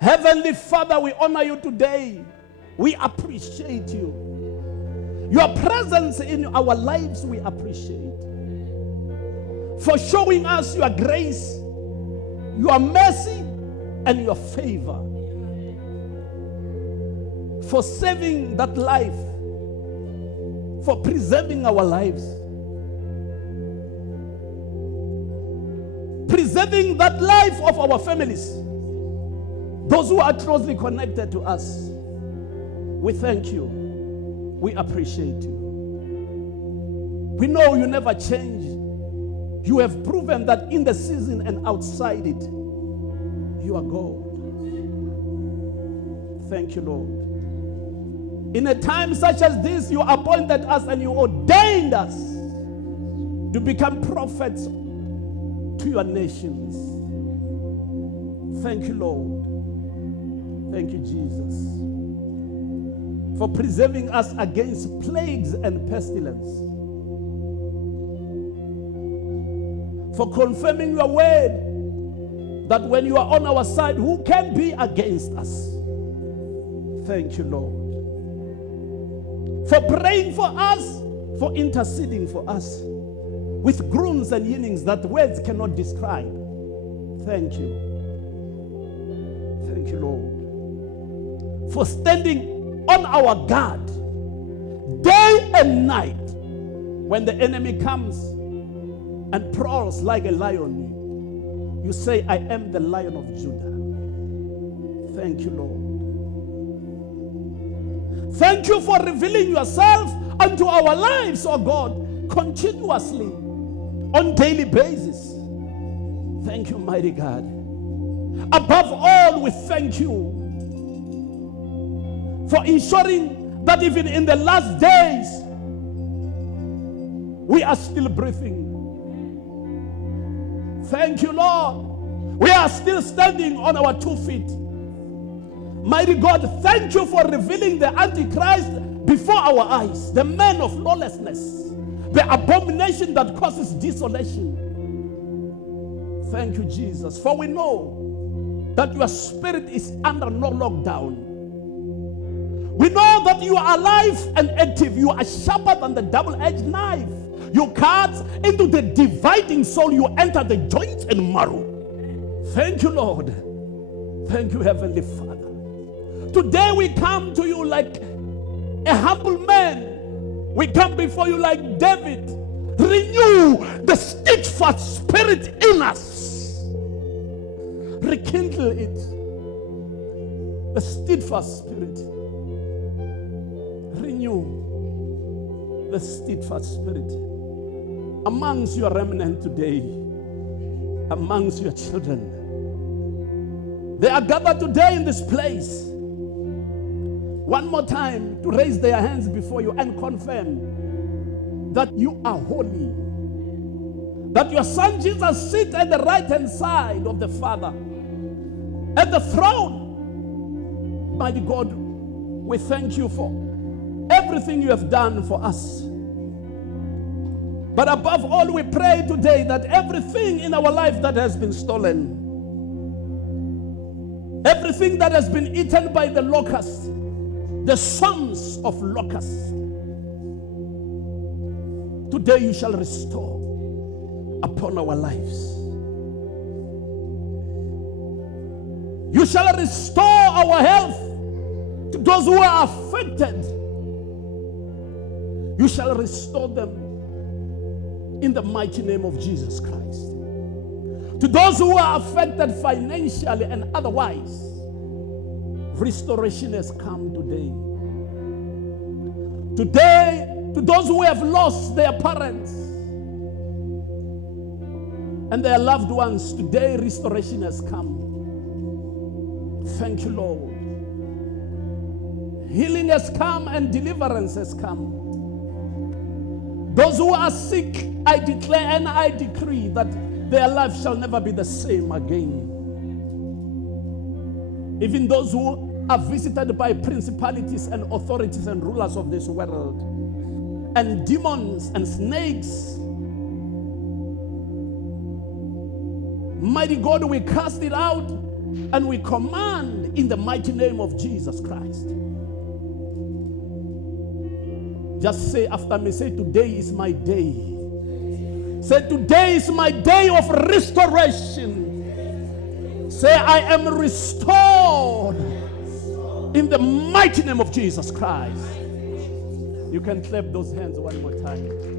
Heavenly Father, we honor you today. We appreciate you. Your presence in our lives, we appreciate. For showing us your grace, your mercy, and your favor. For saving that life. For preserving our lives. Preserving that life of our families. Those who are closely connected to us. We thank you. We appreciate you. We know you never change. You have proven that in the season and outside it, you are God. Thank you, Lord. In a time such as this, you appointed us and you ordained us to become prophets to your nations. Thank you, Lord. Thank you, Jesus, for preserving us against plagues and pestilence. For confirming your word that when you are on our side, who can be against us? Thank you, Lord. For praying for us, for interceding for us with groans and yearnings that words cannot describe. Thank you. Thank you, Lord. For standing on our guard day and night when the enemy comes and prowls like a lion. You say, I am the Lion of Judah. Thank you, Lord. Thank you for revealing yourself unto our lives, oh God, continuously, on daily basis. Thank you, mighty God. Above all, we thank you for ensuring that even in the last days, we are still breathing. Thank you, Lord. We are still standing on our 2 feet. Mighty God, thank you for revealing the Antichrist before our eyes, the man of lawlessness, the abomination that causes desolation. Thank you, Jesus, for we know that your spirit is under no lockdown. We know that you are alive and active. You are sharper than the double-edged knife. You cut into the dividing soul. You enter the joints and marrow. Thank you, Lord. Thank you, Heavenly Father. Today we come to you like a humble man. We come before you like David. Renew the steadfast spirit in us. Rekindle it. The steadfast spirit. Renew the steadfast spirit amongst your remnant today, amongst your children. They are gathered today in this place. One more time to raise their hands before you and confirm that you are holy. That your Son Jesus sits at the right hand side of the Father at the throne. Mighty God, we thank you for everything you have done for us. But above all, we pray today that everything in our life that has been stolen, everything that has been eaten by the locusts, the sons of locusts, today you shall restore upon our lives. You shall restore our health to those who are affected. You shall restore them in the mighty name of Jesus Christ. To those who are affected financially and otherwise, restoration has come today. Today, to those who have lost their parents and their loved ones, today restoration has come. Thank you, Lord. Healing has come and deliverance has come. Those who are sick, I declare and I decree that their life shall never be the same again. Even those who are visited by principalities and authorities and rulers of this world, and demons and snakes, mighty God, we cast it out And we command in the mighty name of Jesus Christ. Just say after me, say, today is my day. Say, today is my day of restoration. Say, I am restored in the mighty name of Jesus Christ. You can clap those hands one more time.